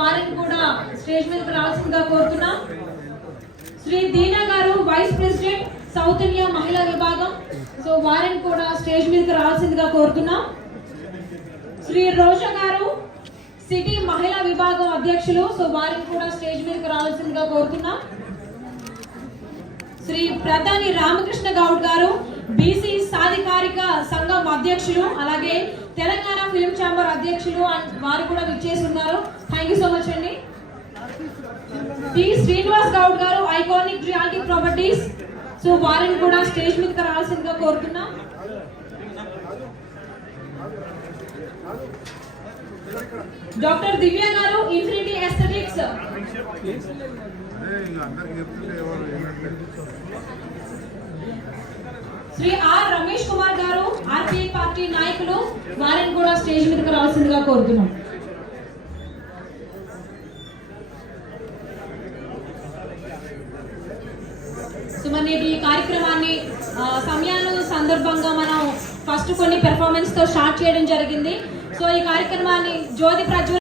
వారిని కూడా స్టేజ్ మీదకి రావాల్సిందిగా కోరుతున్నాం. శ్రీ దీనా గారు వైస్ ప్రెసిడెంట్ సౌత్ ఇండియా మహిళా విభాగం, సో వారిని కూడా స్టేజ్ మీదకి రావాల్సిందిగా కోరుతున్నాం. శ్రీ రోజా గారు సిటీ మహిళా విభాగం అధ్యక్షులు, సో వారిని కూడా స్టేజ్ మీదకి రావాల్సిందిగా కోరుతున్నాం. శ్రీ ప్రధాని రామకృష్ణ గౌడ్ గారు బీసీ సాధికారిక సంఘం అధ్యక్షులు, అలాగే తెలంగాణ ఫిల్మ్ ఛాంబర్ అధ్యక్షులు, వారు కూడా విచ్చేసి ఉన్నారు. థ్యాంక్ యూ సో మచ్ అండి. టి శ్రీనివాస్ గౌడ్ గారు ఐకానిక్ రియాలిటీ ప్రాపర్టీస్, సో వారిని కూడా స్టేజ్ మీదకి రావాల్సిందిగా కోరుతున్నాం. డాక్టర్ దివ్య గారు infinity aesthetics, Shri R Ramesh Kumar గారు ఆర్పీఐ పార్టీ నాయకులు, వారిని కూడా స్టేజ్ మీదకి రావాల్సిందిగా కోరుతున్నాం. సో మన ఈ కార్యక్రమాన్ని సమయాను సందర్భంగా మనం ఫస్ట్ కొన్ని పెర్ఫార్మెన్స్ తో స్టార్ట్ చేయడం జరిగింది. సో ఈ కార్యక్రమాన్ని జ్యోతి ప్రజ్వల్